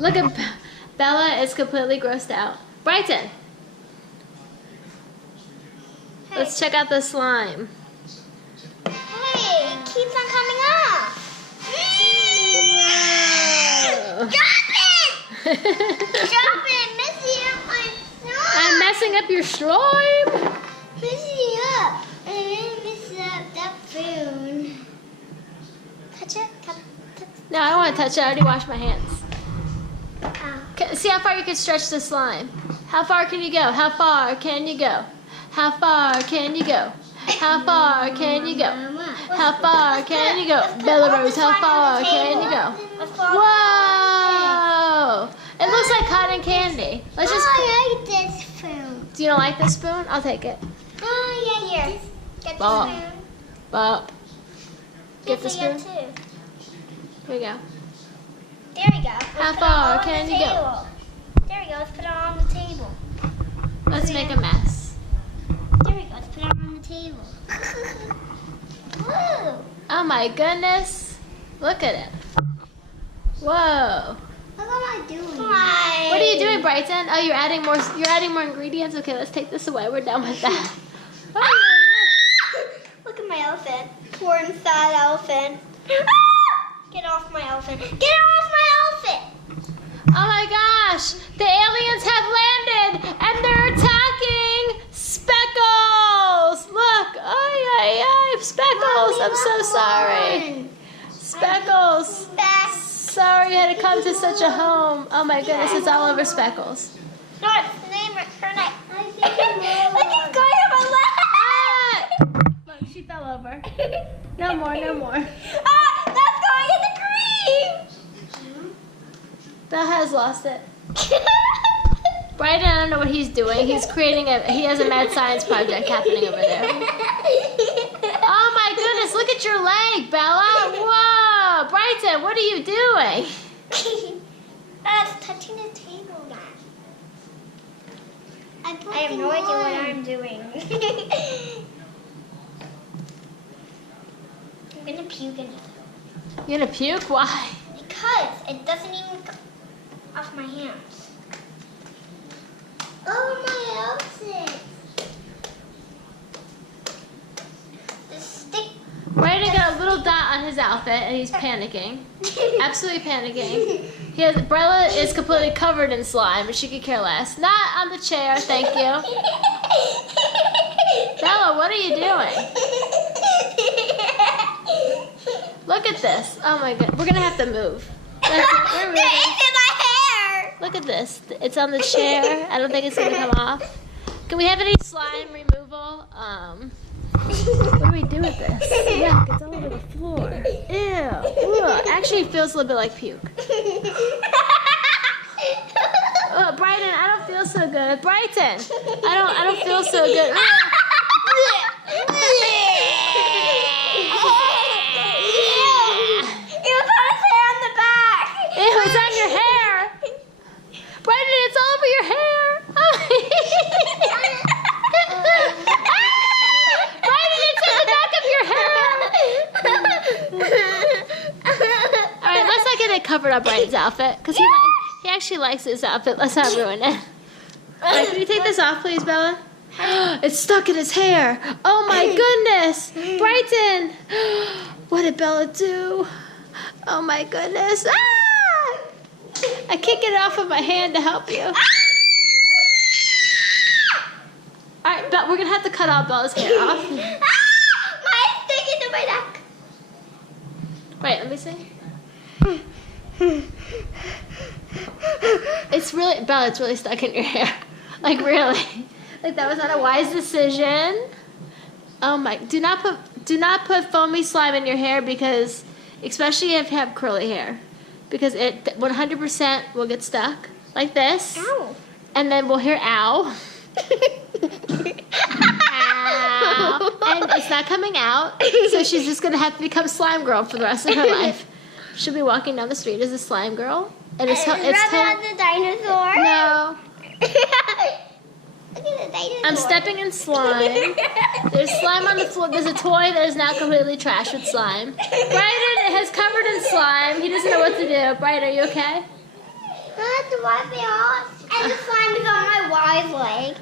Look at Bella is completely grossed out. Brighton, let's check out the slime. Hey, it keeps on coming off. Drop it! Drop it, messing up my slime. I'm messing up your slime. Messing up. I didn't mess up that food. Touch it. No, I don't want to touch it. I already washed my hands. Oh. See how far you can stretch the slime. How far can you go? How far can you go? How far can you go? How far can you go? How far can you go? Bella Rose, how far can you go? Whoa! It looks like cotton candy. Let's just. I like this spoon. Do you don't like this spoon? I'll take it. Oh, yeah, here. Get the Bop. spoon. Bop. Get the Yes, I got spoon. two. Here we go. There we go. Let's How put it far on can the you go? table. There we go. Let's put it on the table. Let's make a mess. There we go. Let's put it on the table. Woo! Oh my goodness. Look at it. Whoa. What am I doing? Why? What are you doing, Brighton? Oh, you're adding more ingredients? Okay, let's take this away. We're done with that. Oh, Look at my elephant. Poor and sad elephant. Get off my elephant. Get off my elephant! oh my gosh. The aliens have landed and they're attacking Speckles. Look. Ay, ay, ay. Speckles. I'm so sorry. Speckles. Back. Sorry you had to come to such a home. Oh my goodness, it's all over Speckles. No, it's the name of her neck. Look, it's going on my leg. Look, she fell over. No more, no more. That's going in the green. Belle has lost it. Brighton, I don't know what he's doing. He has a mad science project happening over there. Oh my goodness, look at your leg, Bella. Whoa, Brighton, what are you doing? It's touching the table now. I have no idea what I'm doing. I'm gonna puke in it. You gonna puke? Why? Because it doesn't even go off my hands. Oh, my outfit. The stick. Brighton got a little dot on his outfit and he's panicking. Absolutely panicking. Bella is completely covered in slime, but she could care less. Not on the chair, thank you. Bella, what are you doing? Look at this. Oh my god. We're gonna have to move. That's it. We're moving. It's in my hair. Look at this. It's on the chair. I don't think it's gonna come off. Can we have any slime removal? What do we do with this? Yuck, it's all over the floor. Ew. Ugh. Actually, it feels a little bit like puke. Brighton, I don't feel so good. Brighton, I don't feel so good. It's on your hair. Brighton, it's all over your hair. Brighton, it's in the back of your hair. All right, let's not get it covered up Brighton's outfit because he actually likes his outfit. Let's not ruin it. All right, can you take this off, please, Bella? It's stuck in his hair. Oh my goodness, Brighton. What did Bella do? Oh my goodness. Ah! I can't get it off of my hand to help you. All right, but we're gonna have to cut all Bella's hair off. My sticking to my neck. Wait, let me see. It's really, Bella, it's really stuck in your hair. Like really. Like that was not a wise decision. Oh my, do not put foamy slime in your hair because, especially if you have curly hair. Because it 100% will get stuck like this. Ow. And then we'll hear ow. Ow. And it's not coming out. So she's just going to have to become slime girl for the rest of her life. She'll be walking down the street as a slime girl. And it's Rather than the dinosaur? No. Look at the dinosaur. I'm stepping in slime. There's slime on the floor. There's a toy that is now completely trashed with slime. Brighton has covered in slime. He doesn't know what to do. Brighton, are you okay? The wipe it off. And the slime is on my wide leg.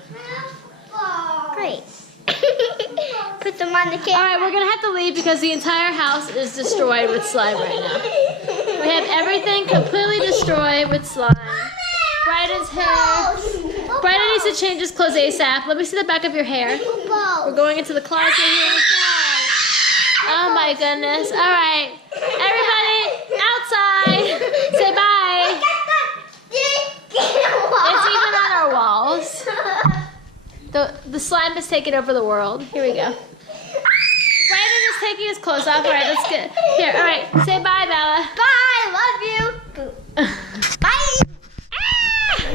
Great. Put them on the camera. Alright, we're gonna have to leave because the entire house is destroyed with slime right now. We have everything completely destroyed with slime. Bryden's hair. Bryden needs to change his clothes ASAP. Let me see the back of your hair. We're going into the closet here. Oh my goodness. Alright. Everybody, outside. Say bye. It's even on our walls. The slime has taken over the world. Here we go. Bryden is taking his clothes off. Alright, let's get here. Alright, say bye, Bella. Bye.